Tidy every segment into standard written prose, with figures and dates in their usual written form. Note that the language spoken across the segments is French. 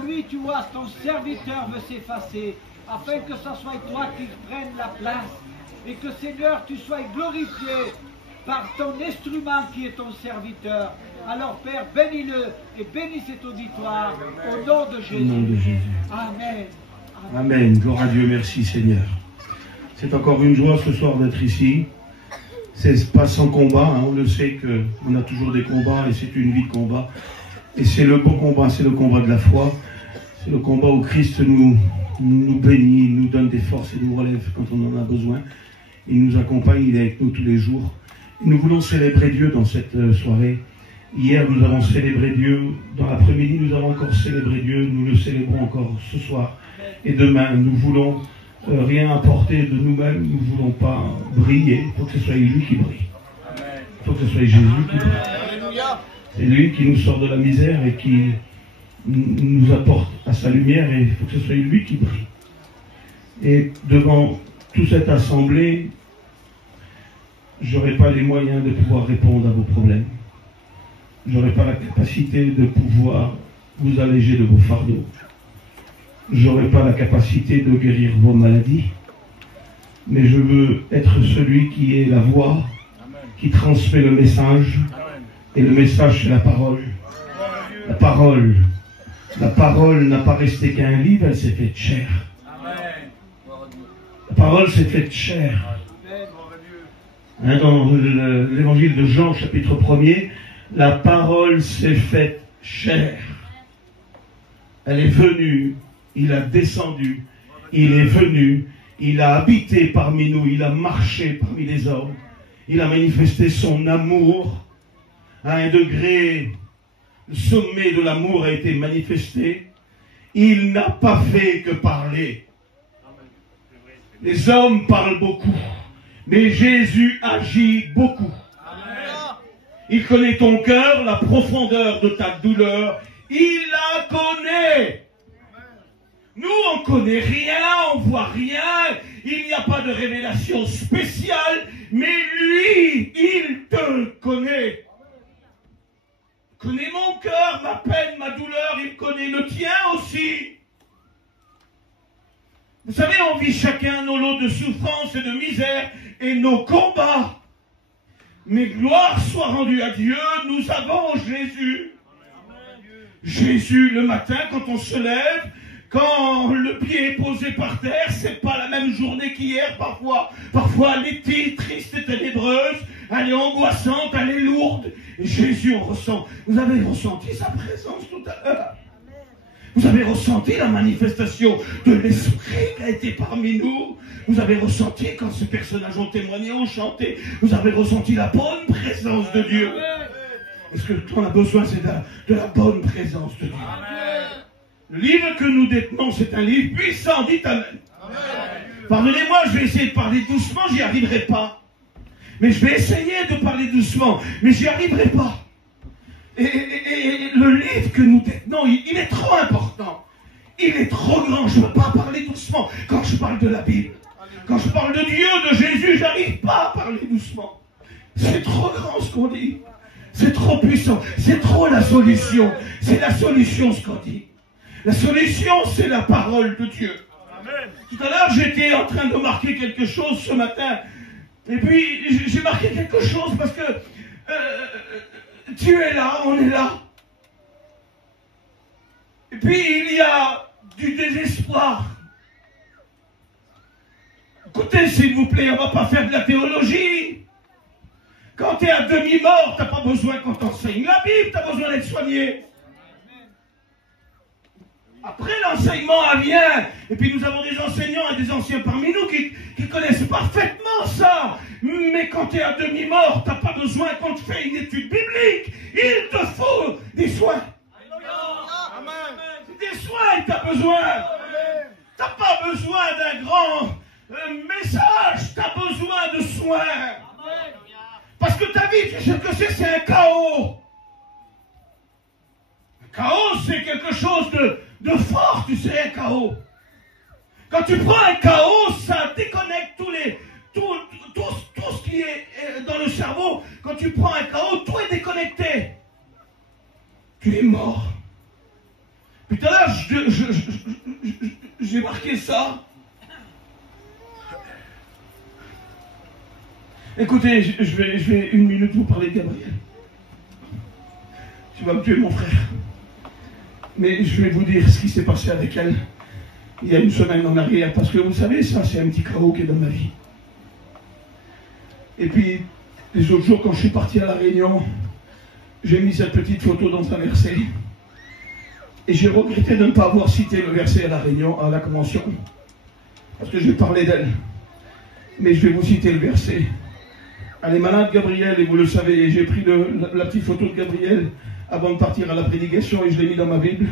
Lui, tu vois, ton serviteur veut s'effacer, afin que ce soit toi qui prenne la place, et que Seigneur, tu sois glorifié par ton instrument qui est ton serviteur. Alors Père, bénis-le et bénis cet auditoire au nom de Jésus. Au nom de Jésus. Amen. Amen. Gloire à Dieu, merci Seigneur. C'est encore une joie ce soir d'être ici. C'est pas sans combat, hein. On le sait qu'on a toujours des combats et c'est une vie de combat. Et c'est le beau combat, c'est le combat de la foi. C'est le combat où Christ nous bénit, nous donne des forces et nous relève quand on en a besoin. Il nous accompagne, il est avec nous tous les jours. Et nous voulons célébrer Dieu dans cette soirée. Hier, nous avons célébré Dieu. Dans l'après-midi, nous avons encore célébré Dieu. Nous le célébrons encore ce soir. Et demain, nous voulons rien apporter de nous-mêmes. Nous ne voulons pas briller. Il faut que ce soit lui qui brille. Il faut que ce soit Jésus qui brille. C'est lui qui nous sort de la misère et qui nous apporte à sa lumière. Et il faut que ce soit lui qui brille. Et devant toute cette assemblée, je n'aurai pas les moyens de pouvoir répondre à vos problèmes. Je n'aurai pas la capacité de pouvoir vous alléger de vos fardeaux. Je n'aurai pas la capacité de guérir vos maladies. Mais je veux être celui qui est la voix, qui transmet le message. Et le message, c'est la parole. La parole. La parole n'a pas resté qu'un livre, elle s'est faite chair. La parole s'est faite chair. Hein, dans l'évangile de Jean, chapitre 1er, la parole s'est faite chair. Elle est venue, il a descendu, il est venu, il a habité parmi nous, il a marché parmi les hommes, il a manifesté son amour à un degré, le sommet de l'amour a été manifesté. Il n'a pas fait que parler. Les hommes parlent beaucoup, mais Jésus agit beaucoup. Il connaît ton cœur, la profondeur de ta douleur. Il la connaît. Nous, on ne connaît rien, on ne voit rien. Il n'y a pas de révélation spéciale, mais lui, il te connaît. Il connaît mon cœur, ma peine, ma douleur. Il connaît le tien aussi. Vous savez, on vit chacun nos lots de souffrance et de misère et nos combats. Mais gloire soit rendue à Dieu, nous avons Jésus. Jésus, le matin, quand on se lève, quand le pied est posé par terre, c'est pas la même journée qu'hier parfois. Parfois, elle est triste et ténébreuse, elle est angoissante, elle est lourde. Et Jésus, on ressent. Vous avez ressenti sa présence tout à l'heure. Vous avez ressenti la manifestation de l'Esprit qui a été parmi nous. Vous avez ressenti, quand ces personnages ont témoigné, ont chanté, vous avez ressenti la bonne présence de Dieu. Est-ce que qu'on a besoin, c'est de la bonne présence de Dieu? Le livre que nous détenons, c'est un livre puissant. Dites Amen. Pardonnez-moi, je vais essayer de parler doucement, j'y arriverai pas. Mais je vais essayer de parler doucement, mais j'y arriverai pas. Et le livre que nous détenons, il est trop important. Il est trop grand. Je ne peux pas parler doucement quand je parle de la Bible. Quand je parle de Dieu, de Jésus, je n'arrive pas à parler doucement. C'est trop grand ce qu'on dit. C'est trop puissant. C'est trop la solution. C'est la solution ce qu'on dit. La solution, c'est la parole de Dieu. Amen. Tout à l'heure, j'étais en train de marquer quelque chose ce matin. Et puis, j'ai marqué quelque chose parce que Dieu est là, on est là. Et puis il y a du désespoir. Écoutez, s'il vous plaît, on ne va pas faire de la théologie. Quand tu es à demi-mort, tu n'as pas besoin qu'on t'enseigne la Bible, tu as besoin d'être soigné. Après, l'enseignement vient. Et puis nous avons des enseignants et des anciens parmi nous qui connaissent parfaitement ça. Mais quand tu es à demi-mort, tu n'as pas besoin qu'on te fasse une étude biblique. Il te faut des soins. Des soins, tu as besoin. Tu n'as pas besoin d'un grand message. Tu as besoin de soins. Parce que ta vie, tu sais ce que c'est un chaos. Un chaos, c'est quelque chose de fort, tu sais, un chaos. Quand tu prends un chaos, ça déconnecte tout ce qui est dans le cerveau. Quand tu prends un chaos, tout est déconnecté. Tu es mort. Puis tout à l'heure, j'ai marqué ça. Écoutez, je vais une minute vous parler de Gabrielle. Tu vas me tuer, mon frère. Mais je vais vous dire ce qui s'est passé avec elle il y a une semaine en arrière. Parce que vous savez, ça, c'est un petit chaos qui est dans ma vie. Et puis, les autres jours, quand je suis parti à La Réunion, j'ai mis cette petite photo dans un verset. Et j'ai regretté de ne pas avoir cité le verset à La Réunion, à la convention. Parce que je parlais d'elle. Mais je vais vous citer le verset. Elle est malade, Gabrielle, et vous le savez. J'ai pris la petite photo de Gabrielle avant de partir à la prédication et je l'ai mis dans ma Bible.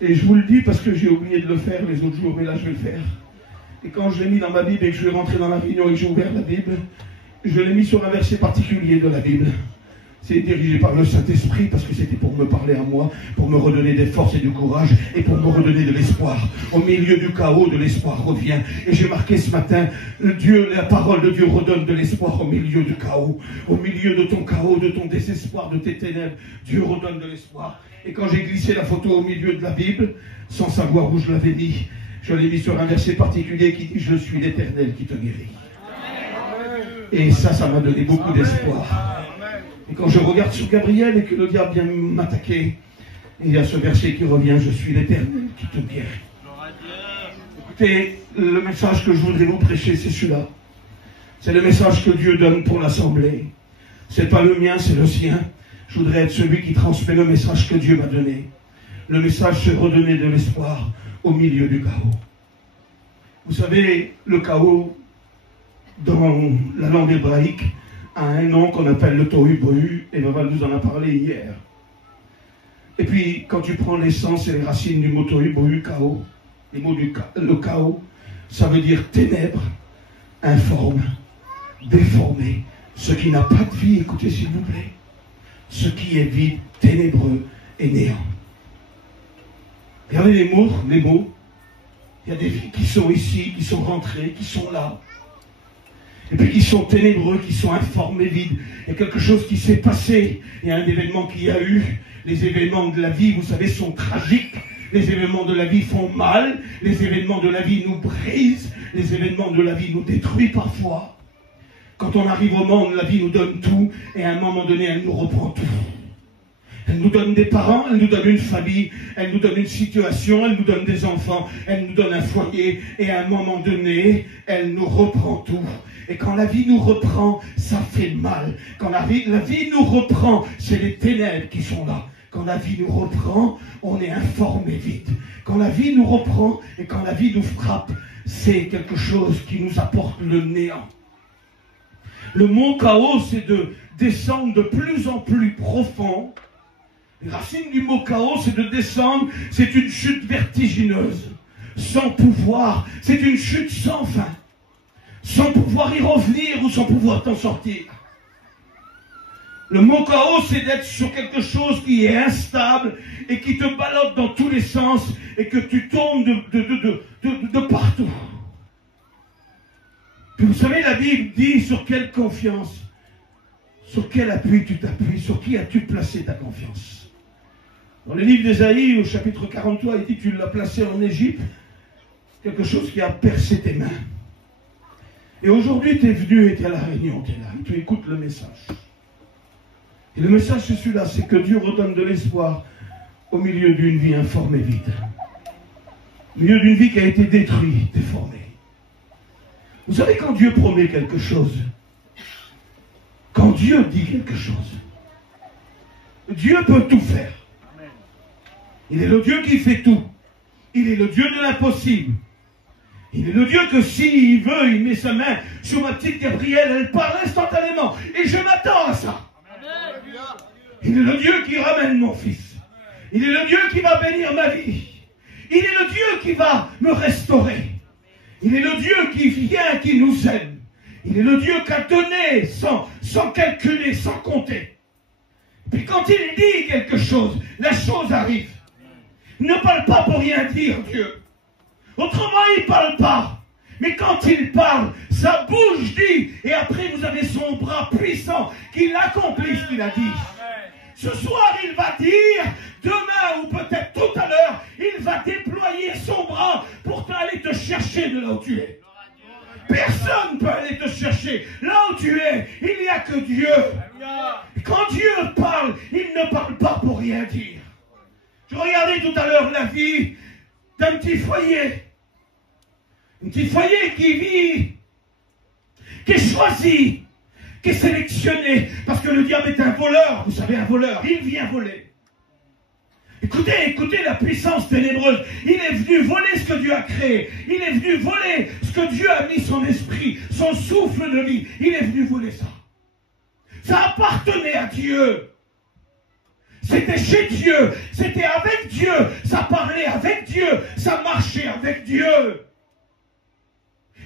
Et je vous le dis parce que j'ai oublié de le faire les autres jours, mais là je vais le faire. Et quand je l'ai mis dans ma Bible et que je vais rentrer dans la réunion et que j'ai ouvert la Bible, je l'ai mis sur un verset particulier de la Bible. C'est dirigé par le Saint-Esprit parce que c'était pour me parler à moi, pour me redonner des forces et du courage et pour me redonner de l'espoir. Au milieu du chaos, de l'espoir revient. Et j'ai marqué ce matin, Dieu, la parole de Dieu redonne de l'espoir au milieu du chaos. Au milieu de ton chaos, de ton désespoir, de tes ténèbres, Dieu redonne de l'espoir. Et quand j'ai glissé la photo au milieu de la Bible, sans savoir où je l'avais mis, je l'ai mis sur un verset particulier qui dit « Je suis l'Éternel qui te guérit ». Et ça m'a donné beaucoup d'espoir. Et quand je regarde sur Gabriel et que le diable vient m'attaquer, il y a ce verset qui revient, je suis l'Éternel qui te guérit. Écoutez, le message que je voudrais vous prêcher, c'est celui-là. C'est le message que Dieu donne pour l'assemblée. C'est pas le mien, c'est le sien. Je voudrais être celui qui transmet le message que Dieu m'a donné. Le message, c'est redonner de l'espoir au milieu du chaos. Vous savez, le chaos, dans la langue hébraïque, a un nom qu'on appelle le tohu bohu, et Vaval nous en a parlé hier. Et puis, quand tu prends l'essence et les racines du mot tohu bohu, chaos, les mots le chaos, ça veut dire ténèbres, informe, déformé, ce qui n'a pas de vie, écoutez s'il vous plaît, ce qui est vide, ténébreux et néant. Regardez les mots, il y a des vies qui sont ici, qui sont rentrées, qui sont là. Et puis qui sont ténébreux, qui sont informés, vides. Il y a quelque chose qui s'est passé. Il y a un événement qu'il y a eu. Les événements de la vie, vous savez, sont tragiques. Les événements de la vie font mal. Les événements de la vie nous brisent. Les événements de la vie nous détruisent parfois. Quand on arrive au monde, la vie nous donne tout. Et à un moment donné, elle nous reprend tout. Elle nous donne des parents, elle nous donne une famille, elle nous donne une situation, elle nous donne des enfants, elle nous donne un foyer. Et à un moment donné, elle nous reprend tout. Et quand la vie nous reprend, ça fait mal. Quand la vie nous reprend, c'est les ténèbres qui sont là. Quand la vie nous reprend, on est informé vite. Quand la vie nous reprend et quand la vie nous frappe, c'est quelque chose qui nous apporte le néant. Le mot chaos, c'est de descendre de plus en plus profond. Les racines du mot chaos, c'est de descendre, c'est une chute vertigineuse, sans pouvoir, c'est une chute sans fin. Sans pouvoir y revenir ou sans pouvoir t'en sortir. Le mot chaos, c'est d'être sur quelque chose qui est instable et qui te ballotte dans tous les sens et que tu tombes de partout. Puis vous savez, la Bible dit sur quelle confiance, sur quel appui tu t'appuies, sur qui as-tu placé ta confiance. Dans le livre d'Ésaïe, au chapitre 43, il dit tu l'as placé en Égypte, quelque chose qui a percé tes mains. Et aujourd'hui, tu es venu et tu es à la réunion, tu es là, et tu écoutes le message. Et le message, c'est celui-là, c'est que Dieu redonne de l'espoir au milieu d'une vie informée vide. Au milieu d'une vie qui a été détruite, déformée. Vous savez, quand Dieu promet quelque chose, quand Dieu dit quelque chose, Dieu peut tout faire. Il est le Dieu qui fait tout. Il est le Dieu de l'impossible. Il est le Dieu que s'il veut, il met sa main sur ma petite Gabrielle, elle parle instantanément. Et je m'attends à ça. Il est le Dieu qui ramène mon fils. Il est le Dieu qui va bénir ma vie. Il est le Dieu qui va me restaurer. Il est le Dieu qui vient, qui nous aime. Il est le Dieu qui a donné sans calculer, sans compter. Puis quand il dit quelque chose, la chose arrive. Il ne parle pas pour rien dire, Dieu. Autrement, il ne parle pas. Mais quand il parle, ça bouge, dit. Et après, vous avez son bras puissant qui accomplit ce qu'il a dit. Ce soir, il va dire, demain ou peut-être tout à l'heure, il va déployer son bras pour aller te chercher de là où tu es. Personne ne peut aller te chercher. Là où tu es, il n'y a que Dieu. Quand Dieu parle, il ne parle pas pour rien dire. Je regardais tout à l'heure la vie d'un petit foyer. Un petit foyer qui vit, qui est choisi, qui est sélectionné. Parce que le diable est un voleur. Vous savez, un voleur, il vient voler. Écoutez la puissance ténébreuse. Il est venu voler ce que Dieu a créé. Il est venu voler ce que Dieu a mis son esprit, son souffle de vie. Il est venu voler ça. Ça appartenait à Dieu. C'était chez Dieu. C'était avec Dieu. Ça parlait avec Dieu. Ça marchait avec Dieu.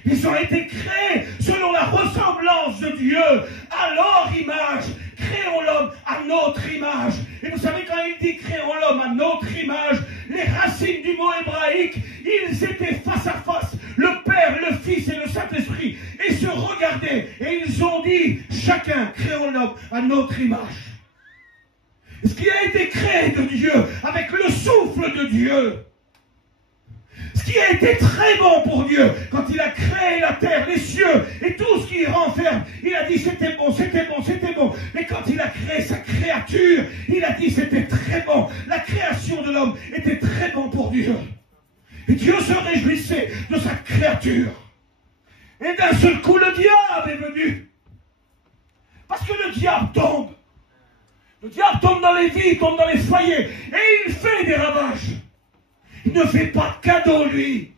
Ils ont été créés selon la ressemblance de Dieu, à leur image. Créons l'homme à notre image. Et vous savez, quand il dit créons l'homme à notre image, les racines du mot hébraïque, ils étaient face à face, le Père, le Fils et le Saint-Esprit, et se regardaient. Et ils ont dit, chacun, créons l'homme à notre image. Ce qui a été créé de Dieu, avec le souffle de Dieu, ce qui a été très bon pour Dieu, quand il a créé la terre, les cieux et tout ce qui y renferme, il a dit c'était bon, c'était bon, c'était bon. Mais quand il a créé sa créature, il a dit c'était très bon. La création de l'homme était très bon pour Dieu. Et Dieu se réjouissait de sa créature. Et d'un seul coup, le diable est venu. Parce que le diable tombe. Le diable tombe dans les vies, tombe dans les foyers, et il fait des ravages. Il ne fait pas de cadeaux, lui.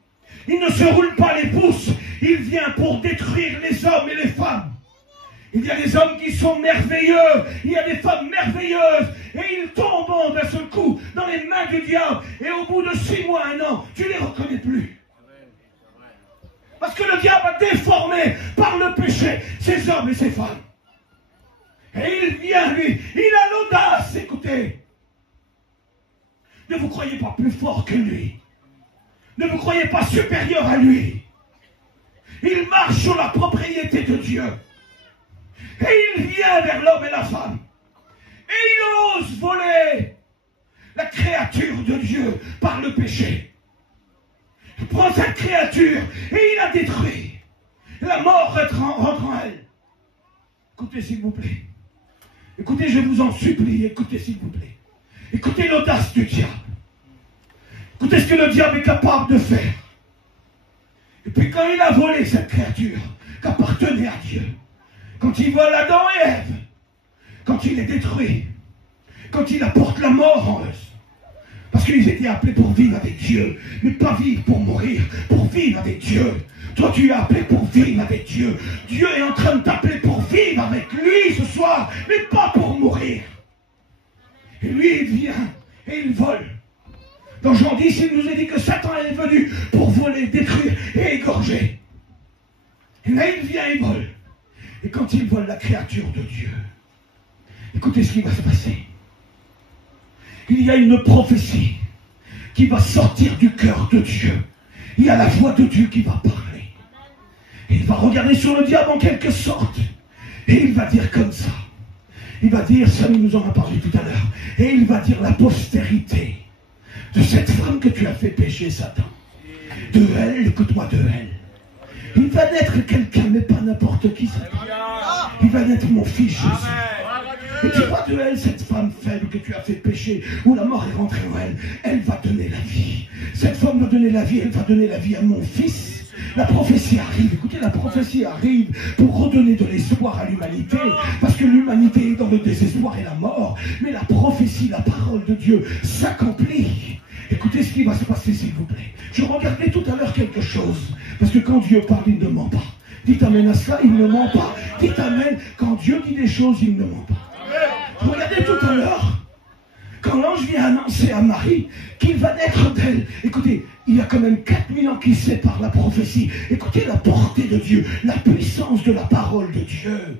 Il ne se roule pas les pouces. Il vient pour détruire les hommes et les femmes. Il y a des hommes qui sont merveilleux. Il y a des femmes merveilleuses. Et ils tombent d'un seul coup dans les mains du diable. Et au bout de 6 mois, 1 an, tu ne les reconnais plus. Parce que le diable a déformé par le péché ces hommes et ces femmes. Et il vient, lui. Il a l'audace, écoutez. Ne vous croyez pas plus fort que lui. Ne vous croyez pas supérieur à lui. Il marche sur la propriété de Dieu. Et il vient vers l'homme et la femme. Et il ose voler la créature de Dieu par le péché. Il prend cette créature et il la détruit. La mort rentre en elle. Écoutez s'il vous plaît. Écoutez, je vous en supplie, écoutez s'il vous plaît. Écoutez l'audace du diable. Écoutez ce que le diable est capable de faire. Et puis quand il a volé cette créature qui appartenait à Dieu, quand il vole Adam et Ève, quand il les détruit, quand il apporte la mort en eux, parce qu'ils étaient appelés pour vivre avec Dieu, mais pas vivre pour mourir, pour vivre avec Dieu. Toi, tu es appelé pour vivre avec Dieu. Dieu est en train de t'appeler pour vivre avec lui ce soir, mais pas pour mourir. Et lui, il vient et il vole. Dans Jean 10, il nous a dit que Satan est venu pour voler, détruire et égorger. Et là, il vient et vole. Et quand il vole la créature de Dieu, écoutez ce qui va se passer. Il y a une prophétie qui va sortir du cœur de Dieu. Il y a la voix de Dieu qui va parler. Et il va regarder sur le diable en quelque sorte. Et il va dire comme ça. Il va dire, ça nous en a parlé tout à l'heure, et il va dire la postérité de cette femme que tu as fait pécher, Satan. De elle, écoute-moi, de elle. Il va naître quelqu'un, mais pas n'importe qui, Satan. Il va naître mon fils Jésus. Et tu vois de elle, cette femme faible que tu as fait pécher, où la mort est rentrée en elle, elle va donner la vie. Cette femme va donner la vie, elle va donner la vie à mon fils. La prophétie arrive, écoutez, la prophétie arrive pour redonner de l'espoir à l'humanité, parce que l'humanité est dans le désespoir et la mort, mais la prophétie, la parole de Dieu s'accomplit. Écoutez ce qui va se passer, s'il vous plaît. Je regardais tout à l'heure quelque chose, parce que quand Dieu parle, il ne ment pas. Dites amen à cela, il ne ment pas. Dites amen, quand Dieu dit des choses, il ne ment pas. Je regardais tout à l'heure, quand l'ange vient annoncer à Marie qu'il va naître d'elle. Écoutez, il y a quand même 4000 ans qui séparent la prophétie. Écoutez la portée de Dieu, la puissance de la parole de Dieu.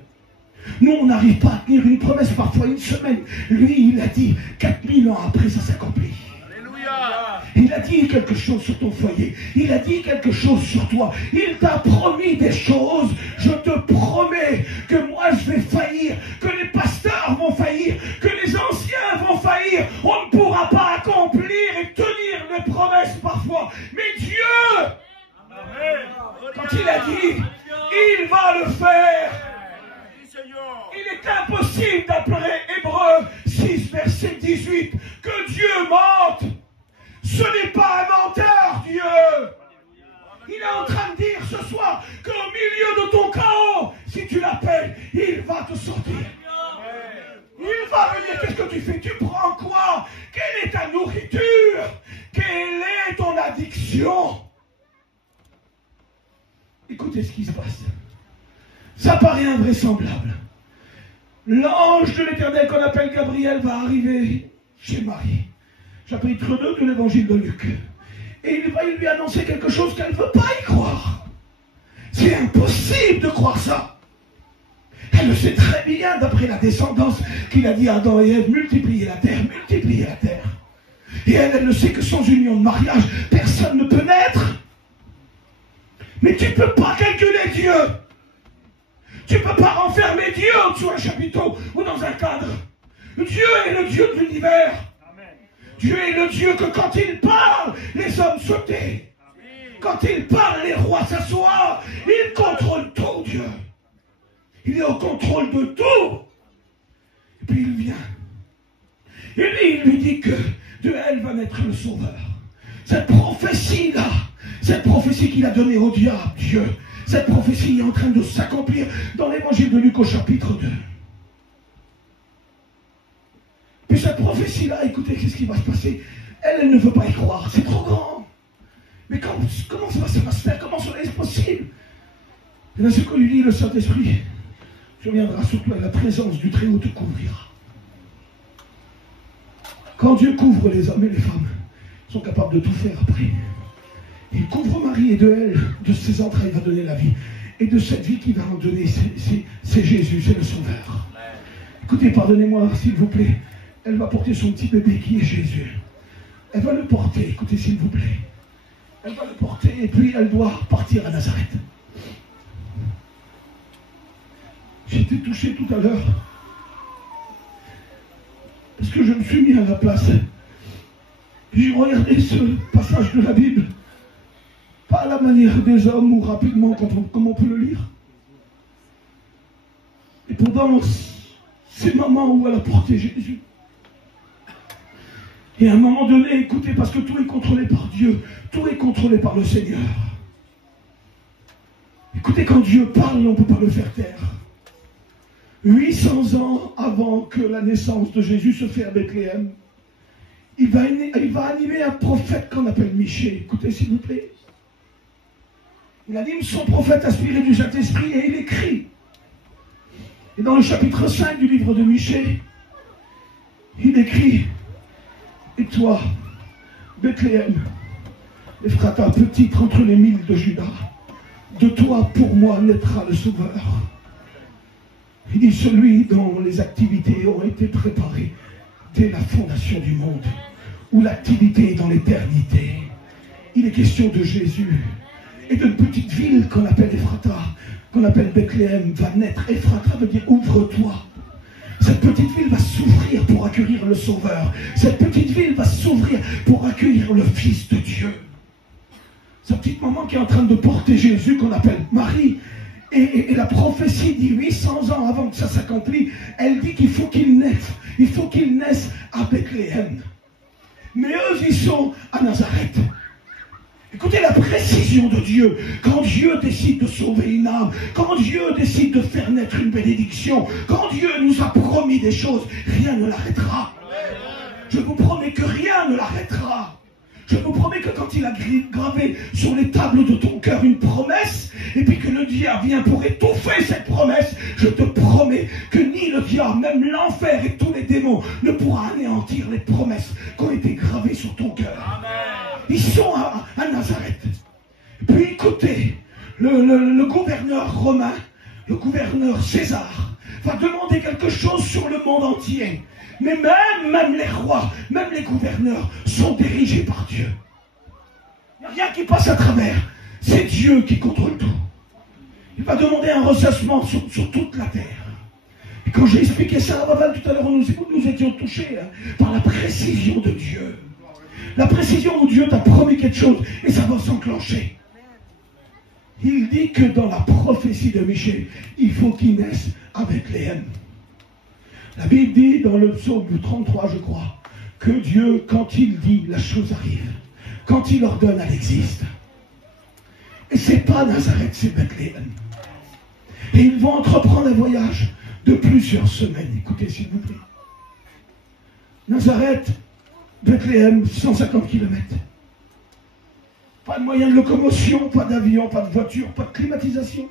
Nous, on n'arrive pas à tenir une promesse, parfois 1 semaine. Lui, il a dit, 4000 ans après, ça s'accomplit. Il a dit quelque chose sur ton foyer. Il a dit quelque chose sur toi. Il t'a promis des choses. Je te promets que moi je vais faillir, que les pasteurs vont faillir, que les anciens mes promesses parfois. Mais Dieu, quand il a dit, il va le faire. Il est impossible d'après Hébreux 6, verset 18, que Dieu mente. Ce n'est pas un menteur, Dieu. Il est en train de dire ce soir qu'au milieu de ton chaos, si tu l'appelles, il va te sortir. Il va venir. Qu'est-ce que tu fais? Tu prends quoi? Quelle est ta nourriture? Quelle est ton addiction? Écoutez ce qui se passe. Ça paraît invraisemblable. L'ange de l'Éternel qu'on appelle Gabriel va arriver chez Marie. Chapitre 2 de l'évangile de Luc. Et il va lui annoncer quelque chose qu'elle ne veut pas y croire. C'est impossible de croire ça. Elle le sait très bien d'après la descendance qu'il a dit à Adam et Ève, multipliez la terre, multipliez la terre. Et elle le sait que sans union de mariage, personne ne peut naître. Mais tu ne peux pas calculer Dieu. Tu ne peux pas renfermer Dieu au-dessous d'un chapiteau ou dans un cadre. Dieu est le Dieu de l'univers. Dieu est le Dieu que quand il parle, les hommes se taisent. Quand il parle, les rois s'assoient. Il contrôle tout, Dieu. Il est au contrôle de tout. Et puis il vient. Et lui, il lui dit que de elle va naître le Sauveur. Cette prophétie-là, cette prophétie qu'il a donnée au diable, Dieu, cette prophétie est en train de s'accomplir dans l'évangile de Luc au chapitre 2. Puis cette prophétie-là, écoutez, qu'est-ce qui va se passer? Elle ne veut pas y croire, c'est trop grand. Mais comment ça va se faire? Comment cela est possible? Et là, ce que lui dit le Saint-Esprit, je viendrai sur toi, la présence du Très-Haut te couvrira. Quand Dieu couvre les hommes et les femmes, ils sont capables de tout faire après. Il couvre Marie et de elle, de ses entrailles, va donner la vie. Et de cette vie qu'il va en donner, c'est Jésus, c'est le Sauveur. Écoutez, pardonnez-moi, s'il vous plaît. Elle va porter son petit bébé qui est Jésus. Elle va le porter, écoutez s'il vous plaît. Elle va le porter et puis elle doit partir à Nazareth. J'ai été touché tout à l'heure. Parce que je me suis mis à la place. J'ai regardé ce passage de la Bible. Pas à la manière des hommes ou rapidement comme on peut le lire. Et pendant ces moments où elle a porté Jésus, et à un moment donné, écoutez, parce que tout est contrôlé par Dieu, tout est contrôlé par le Seigneur. Écoutez, quand Dieu parle, on ne peut pas le faire taire. 800 ans avant que la naissance de Jésus se fait à Bethléem, il va animer un prophète qu'on appelle Michée. Écoutez, s'il vous plaît. Il anime son prophète inspiré du Saint-Esprit et il écrit. Et dans le chapitre 5 du livre de Michée, il écrit: et toi, Bethléem, Ephrata, petite entre les milles de Juda, de toi pour moi naîtra le Sauveur. Il dit celui dont les activités ont été préparées dès la fondation du monde, où l'activité est dans l'éternité. Il est question de Jésus et d'une petite ville qu'on appelle Ephrata, qu'on appelle Bethléem, va naître. Ephrata veut dire ouvre-toi. Cette petite ville va s'ouvrir pour accueillir le Sauveur. Cette petite ville va s'ouvrir pour accueillir le Fils de Dieu. Sa petite maman qui est en train de porter Jésus, qu'on appelle Marie, et la prophétie dit 800 ans avant que ça s'accomplisse, elle dit qu'il faut qu'il naisse. Il faut qu'il naisse à Bethléem. Mais eux, ils sont à Nazareth. Écoutez la précision de Dieu. Quand Dieu décide de sauver une âme, quand Dieu décide de faire naître une bénédiction, quand Dieu nous a promis des choses, rien ne l'arrêtera. Je vous promets que rien ne l'arrêtera. Je vous promets que quand il a gravé sur les tables de ton cœur une promesse, et puis que le diable vient pour étouffer cette promesse, je te promets que ni le diable, même l'enfer et tous les démons ne pourra anéantir les promesses qui ont été gravées sur ton cœur. Ils sont à Nazareth. Puis écoutez, le gouverneur romain, le gouverneur César, va demander quelque chose sur le monde entier. Mais même les rois, même les gouverneurs sont dirigés par Dieu. Il n'y a rien qui passe à travers. C'est Dieu qui contrôle tout. Il va demander un ressassement sur toute la terre. Et quand j'ai expliqué ça à Laval tout à l'heure, nous étions touchés par la précision de Dieu. La précision où Dieu t'a promis quelque chose et ça va s'enclencher. Il dit que dans la prophétie de Michée, il faut qu'il naisse à Bethléem. La Bible dit dans le psaume 33, je crois, que Dieu, quand il dit, la chose arrive. Quand il ordonne, elle existe. Et c'est pas Nazareth, c'est Bethléem. Et ils vont entreprendre un voyage de plusieurs semaines. Écoutez, s'il vous plaît. Nazareth, Bethléem, 150 km. Pas de moyen de locomotion, pas d'avion, pas de voiture, pas de climatisation.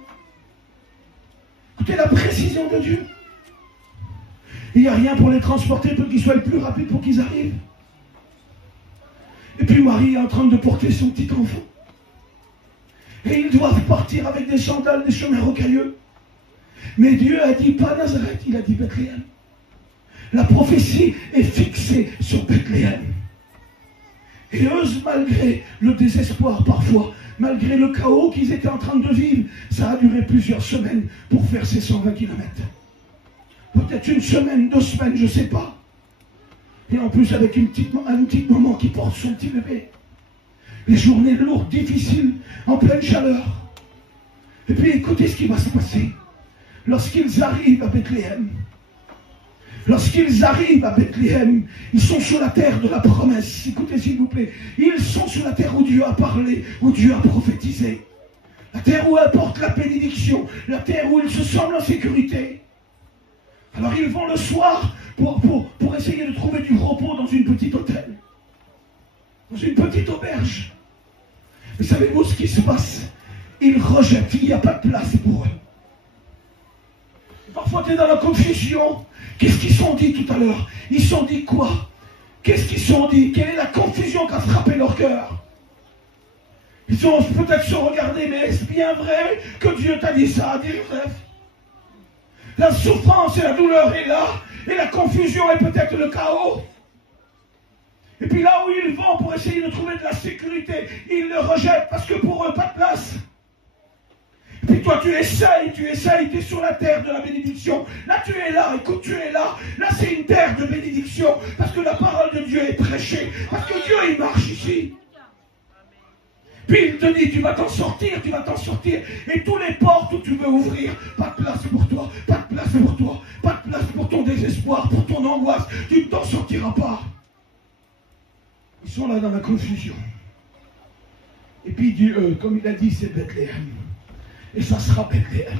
Écoutez la précision de Dieu. Il n'y a rien pour les transporter pour qu'ils soient le plus rapides pour qu'ils arrivent. Et puis Marie est en train de porter son petit enfant. Et ils doivent partir avec des sandales, des chemins rocailleux. Mais Dieu a dit pas Nazareth, il a dit Bethléem. La prophétie est fixée sur Bethléem. Et eux, malgré le désespoir parfois, malgré le chaos qu'ils étaient en train de vivre, ça a duré plusieurs semaines pour faire ces 120 km. Peut-être une semaine, 2 semaines, je ne sais pas. Et en plus avec une petite maman qui porte son petit bébé. Les journées lourdes, difficiles, en pleine chaleur. Et puis écoutez ce qui va se passer. Lorsqu'ils arrivent à Bethléem, ils sont sur la terre de la promesse. Écoutez s'il vous plaît, ils sont sur la terre où Dieu a parlé, où Dieu a prophétisé. La terre où apporte la bénédiction, la terre où ils se sentent en sécurité. Alors ils vont le soir pour essayer de trouver du repos dans une petite hôtel, dans une petite auberge. Mais savez-vous ce qui se passe? Ils rejettent, il n'y a pas de place pour eux. Parfois tu es dans la confusion. Qu'est-ce qu'ils se sont dit tout à l'heure? Ils se sont dit quoi? Qu'est-ce qu'ils se sont dit? Quelle est la confusion qui a frappé leur cœur? Ils ont peut-être se regarder, mais est-ce bien vrai que Dieu t'a dit ça, dit Joseph? La souffrance et la douleur est là, et la confusion est peut-être le chaos. Et puis là où ils vont pour essayer de trouver de la sécurité, ils le rejettent parce que pour eux, pas de place. Et puis toi, tu essayes, tu es sur la terre de la bénédiction. Là, tu es là, écoute, tu es là. Là, c'est une terre de bénédiction parce que la parole de Dieu est prêchée, parce que Dieu, il marche ici. Puis il te dit, tu vas t'en sortir, et tous les portes où tu veux ouvrir, pas de place pour toi, pas de place pour toi, pas de place pour ton désespoir, pour ton angoisse, tu ne t'en sortiras pas. Ils sont là dans la confusion. Et puis Dieu, comme il a dit, c'est Bethléem. Et ça sera Bethléem.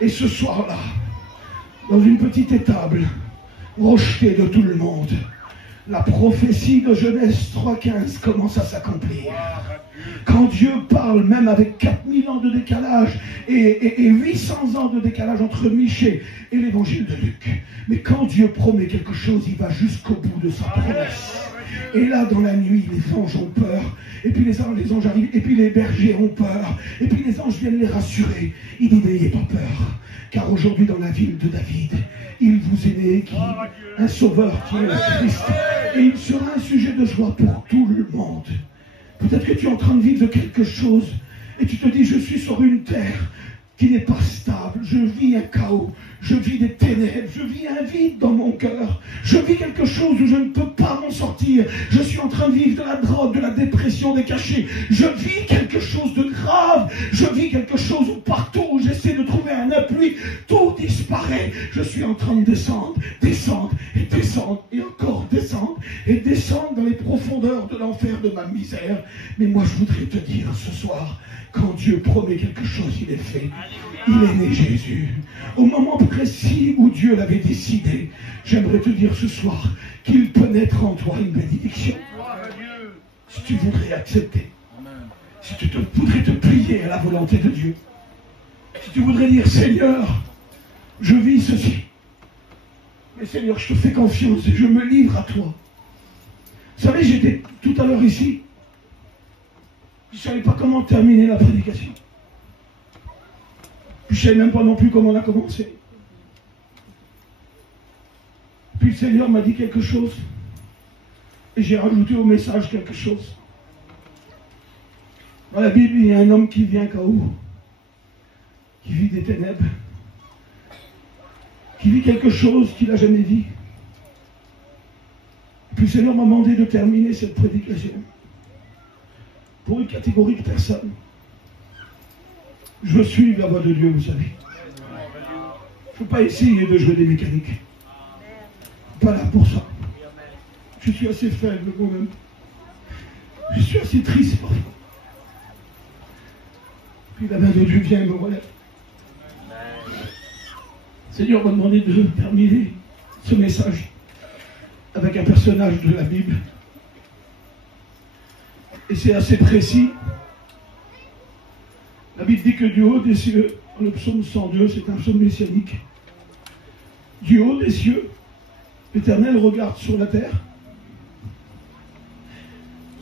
Et ce soir-là, dans une petite étable, rejetée de tout le monde, la prophétie de Genèse 3,15 commence à s'accomplir. Quand Dieu parle, même avec 4000 ans de décalage et 800 ans de décalage entre Michée et l'évangile de Luc. Mais quand Dieu promet quelque chose, il va jusqu'au bout de sa promesse. Et là, dans la nuit, les anges ont peur. Et puis les anges arrivent. Et puis les bergers ont peur. Et puis les anges viennent les rassurer. Il dit, n'ayez pas peur. Car aujourd'hui, dans la ville de David, il vous est né un sauveur qui est le Christ. Et il sera un sujet de joie pour tout le monde. Peut-être que tu es en train de vivre de quelque chose. Et tu te dis, je suis sur une terre qui n'est pas stable. Je vis un chaos. Je vis des ténèbres, je vis un vide dans mon cœur. Je vis quelque chose où je ne peux pas m'en sortir. Je suis en train de vivre de la drogue, de la dépression, des cachets. Je vis quelque chose de grave. Je vis quelque chose où partout où j'essaie de trouver un appui, tout disparaît. Je suis en train de descendre et encore descendre et descendre dans les profondeurs de l'enfer de ma misère. Mais moi je voudrais te dire ce soir, quand Dieu promet quelque chose, il est fait. Il est né Jésus. Au moment précis où Dieu l'avait décidé, j'aimerais te dire ce soir qu'il peut naître en toi une bénédiction. Si tu voudrais accepter, si tu voudrais te plier à la volonté de Dieu, si tu voudrais dire, Seigneur, je vis ceci, mais Seigneur, je te fais confiance et je me livre à toi. Vous savez, j'étais tout à l'heure ici, je ne savais pas comment terminer la prédication. Je ne savais même pas non plus comment on a commencé. Puis le Seigneur m'a dit quelque chose. Et j'ai rajouté au message quelque chose. Dans la Bible, il y a un homme qui vient KO, qui vit des ténèbres, qui vit quelque chose qu'il n'a jamais vu. Puis le Seigneur m'a demandé de terminer cette prédication pour une catégorie de personnes. Je veux suivre la voie de Dieu, vous savez. Il ne faut pas essayer de jouer des mécaniques. Pas là pour ça. Je suis assez faible moi-même. Je suis assez triste parfois. Puis la main de Dieu vient et me relève. Le Seigneur m'a demandé de terminer ce message avec un personnage de la Bible. Et c'est assez précis. La Bible dit que du haut des cieux, le psaume 102, c'est un psaume messianique. Du haut des cieux, l'Éternel regarde sur la terre.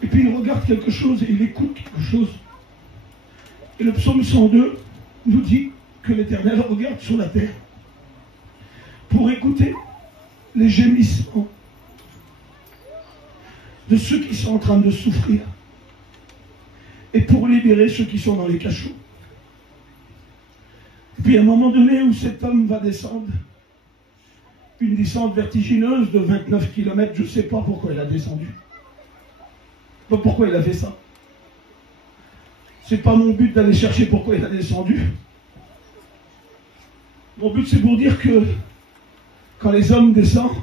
Et puis il regarde quelque chose et il écoute quelque chose. Et le psaume 102 nous dit que l'Éternel regarde sur la terre pour écouter les gémissements de ceux qui sont en train de souffrir et pour libérer ceux qui sont dans les cachots. Et puis à un moment donné où cet homme va descendre, une descente vertigineuse de 29 km, je ne sais pas pourquoi il a descendu. Pas pourquoi il a fait ça. C'est pas mon but d'aller chercher pourquoi il a descendu. Mon but c'est pour dire que quand les hommes descendent,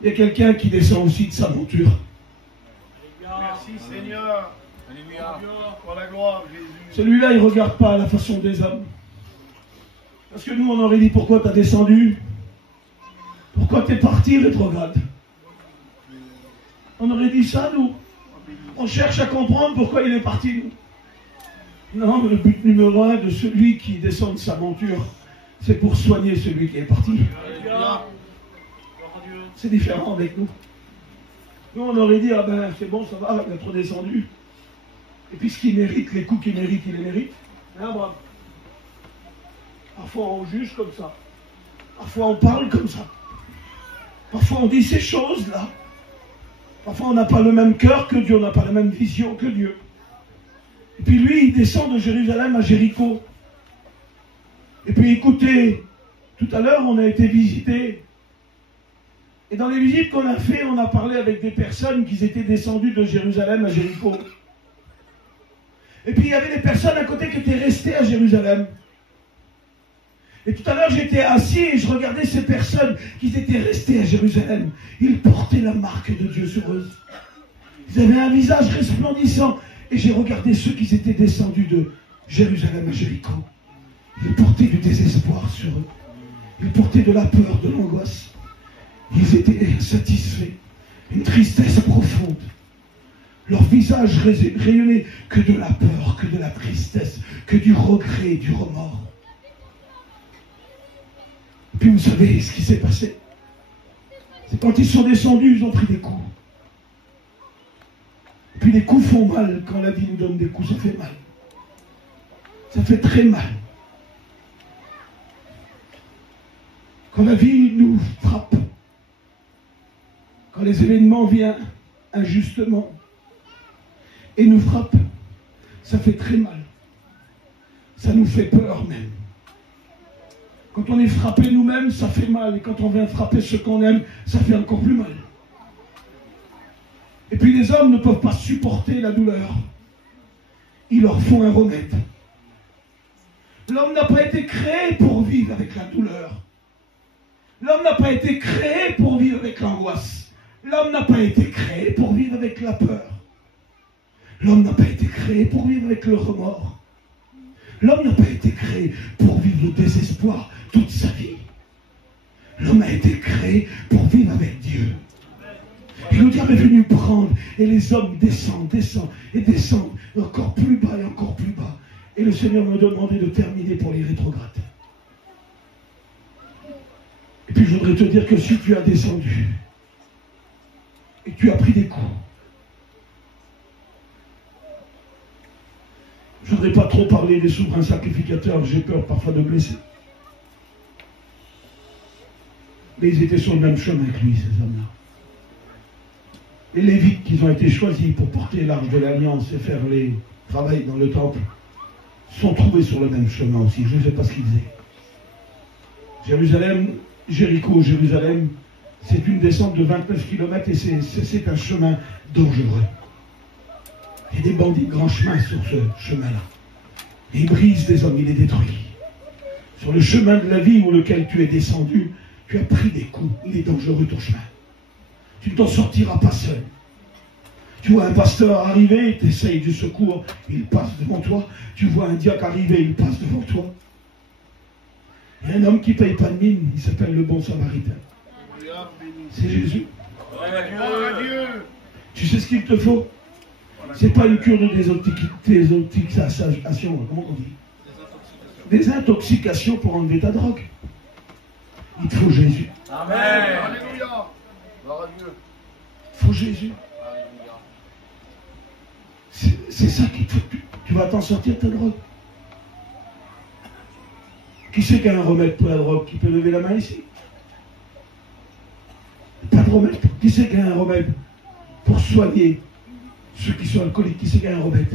il y a quelqu'un qui descend aussi de sa monture. Merci Seigneur. Alléluia. Pour la gloire, Jésus. Celui-là, il ne regarde pas à la façon des hommes. Parce que nous, on aurait dit, pourquoi tu as descendu? Pourquoi tu es parti rétrograde? On aurait dit ça, nous. On cherche à comprendre pourquoi il est parti, nous. Non, mais le but numéro 1 de celui qui descend de sa monture, c'est pour soigner celui qui est parti. C'est différent avec nous. Nous, on aurait dit, ah ben, c'est bon, ça va, il a trop descendu. Et puis, ce qu'il mérite, les coups qu'il mérite, il les mérite. Hein, bravo. Parfois, on juge comme ça. Parfois, on parle comme ça. Parfois, on dit ces choses-là. Parfois, on n'a pas le même cœur que Dieu, on n'a pas la même vision que Dieu. Et puis, lui, il descend de Jérusalem à Jéricho. Et puis, écoutez, tout à l'heure, on a été visité. Et dans les visites qu'on a fait, on a parlé avec des personnes qui étaient descendues de Jérusalem à Jéricho. Et puis il y avait des personnes à côté qui étaient restées à Jérusalem. Et tout à l'heure j'étais assis et je regardais ces personnes qui étaient restées à Jérusalem. Ils portaient la marque de Dieu sur eux. Ils avaient un visage resplendissant. Et j'ai regardé ceux qui étaient descendus de Jérusalem à Jéricho. Ils portaient du désespoir sur eux. Ils portaient de la peur, de l'angoisse. Ils étaient insatisfaits. Une tristesse profonde. Leur visage rayonnait que de la peur, que de la tristesse, que du regret, du remords. Et puis vous savez ce qui s'est passé. C'est quand ils sont descendus, ils ont pris des coups. Et puis les coups font mal. Quand la vie nous donne des coups, ça fait mal. Ça fait très mal. Quand la vie nous frappe, quand les événements viennent injustement et nous frappent, ça fait très mal. Ça nous fait peur même. Quand on est frappé nous-mêmes, ça fait mal. Et quand on vient frapper ceux qu'on aime, ça fait encore plus mal. Et puis les hommes ne peuvent pas supporter la douleur. Ils leur font un remède. L'homme n'a pas été créé pour vivre avec la douleur. L'homme n'a pas été créé pour vivre avec l'angoisse. L'homme n'a pas été créé pour vivre avec la peur. L'homme n'a pas été créé pour vivre avec le remords. L'homme n'a pas été créé pour vivre le désespoir toute sa vie. L'homme a été créé pour vivre avec Dieu. Et le diable est venu prendre, et les hommes descendent, et descendent, encore plus bas et encore plus bas. Et le Seigneur me demandait de terminer pour les rétrogrades. Et puis je voudrais te dire que si tu as descendu, et que tu as pris des coups, je ne voudrais pas trop parler des souverains sacrificateurs, j'ai peur parfois de blesser. Mais ils étaient sur le même chemin que lui, ces hommes-là. Les Lévites qui ont été choisis pour porter l'arche de l'Alliance et faire les travaux dans le temple sont trouvés sur le même chemin aussi. Je ne sais pas ce qu'ils faisaient. Jérusalem, Jéricho, Jérusalem, C'est une descente de 29 km et c'est un chemin dangereux. Il y a des bandits de grand chemin sur ce chemin-là. Et ils brisent des hommes, il les détruit. Sur le chemin de la vie où lequel tu es descendu, tu as pris des coups. Il est dangereux ton chemin. Tu ne t'en sortiras pas seul. Tu vois un pasteur arriver, tu essayes du secours, il passe devant toi. Tu vois un diacre arriver, il passe devant toi. Il y a un homme qui ne paye pas de mine, il s'appelle le bon samaritain. C'est Jésus. Tu sais ce qu'il te faut? C'est pas une cure de désintoxication, comment on dit? Désintoxication pour enlever ta drogue. Il te faut Jésus. Amen. Alléluia. Il faut Jésus. C'est ça qu'il te faut. Tu vas t'en sortir de ta drogue. Qui c'est qui a un remède pour la drogue? Qui peut lever la main ici? Pas de remède. Qui c'est qui a un remède pour soigner ceux qui sont alcooliques? Qui c'est qui a un remède?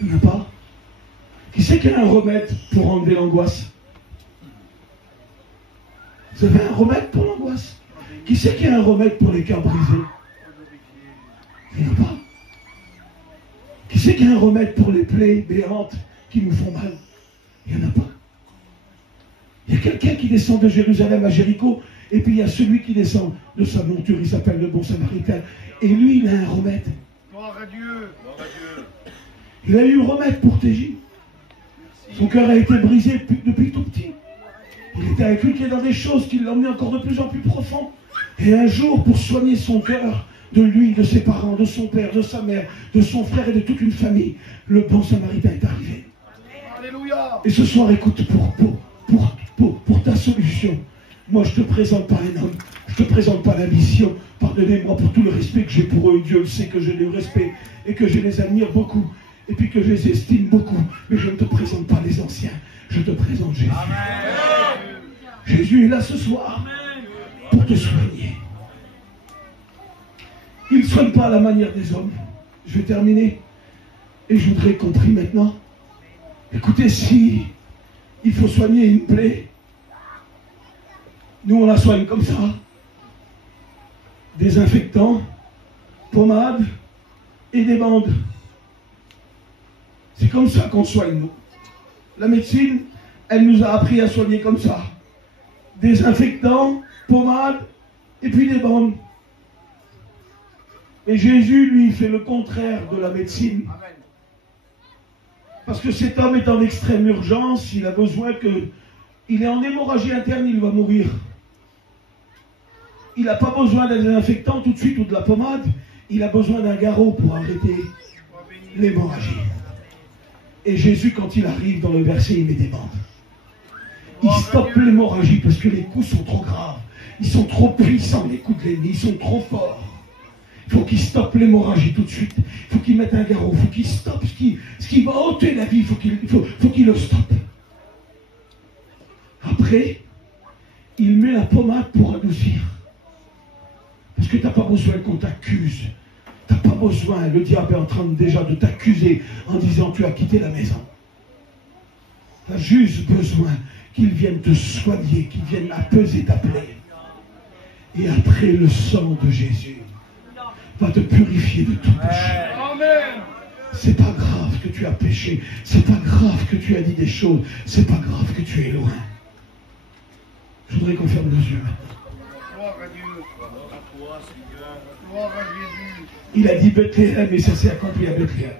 Il n'y en a pas. Qui c'est qui a un remède pour enlever l'angoisse? Vous avez un remède pour l'angoisse? Qui c'est qui a un remède pour les cœurs brisés? Il n'y en a pas. Qui c'est qui a un remède pour les plaies béantes qui nous font mal? Il n'y en a pas. Il y a quelqu'un qui descend de Jérusalem à Jéricho, et puis il y a celui qui descend de sa monture, il s'appelle le bon samaritain. Et lui, il a un remède. Gloire à Dieu. Il a eu un remède pour TJ. Son cœur a été brisé depuis tout petit. Il était inculqué dans des choses qui l'emmenaient encore de plus en plus profond. Et un jour, pour soigner son cœur, de lui, de ses parents, de son père, de sa mère, de son frère et de toute une famille, le bon samaritain est arrivé. Alléluia. Et ce soir, écoute, pour ta solution, moi je ne te présente pas un homme, je ne te présente pas la mission. Pardonnez-moi pour tout le respect que j'ai pour eux. Dieu le sait que j'ai du respect et que je les admire beaucoup. Et puis que je les estime beaucoup. Mais je ne te présente pas les anciens, je te présente Jésus. Amen. Jésus est là ce soir pour te soigner. Il ne soigne pas à la manière des hommes. Je vais terminer. Et je voudrais qu'on prie maintenant. Écoutez, si il faut soigner une plaie, nous on la soigne comme ça. Désinfectant, pommade et des bandes. C'est comme ça qu'on soigne, nous. La médecine, elle nous a appris à soigner comme ça. Désinfectant, pommade et puis des bandes. Et Jésus, lui, fait le contraire de la médecine. Parce que cet homme est en extrême urgence, il a besoin que... Il est en hémorragie interne, il va mourir. Il n'a pas besoin d'un désinfectant tout de suite ou de la pommade, il a besoin d'un garrot pour arrêter l'hémorragie. Et Jésus, quand il arrive dans le verset, il met des bandes. Il stoppe l'hémorragie parce que les coups sont trop graves. Ils sont trop puissants, les coups de l'ennemi, ils sont trop forts. Il faut qu'il stoppe l'hémorragie tout de suite. Il faut qu'il mette un garrot. Il faut qu'il stoppe ce qui va ôter la vie. Il faut qu'il le stoppe. Après, il met la pommade pour adoucir. Parce que tu n'as pas besoin qu'on t'accuse. Tu n'as pas besoin. Le diable est en train déjà de t'accuser en disant tu as quitté la maison. Tu as juste besoin qu'il vienne te soigner, qu'il vienne apaiser ta plaie. Et après, le sang de Jésus va te purifier de tout péché. Amen. C'est pas grave que tu as péché. C'est pas grave que tu as dit des choses. C'est pas grave que tu es loin. Je voudrais qu'on ferme nos yeux maintenant. Gloire à Dieu. Gloire à toi, Seigneur. Gloire à Jésus. Il a dit Bethléem et ça s'est accompli à Bethléem.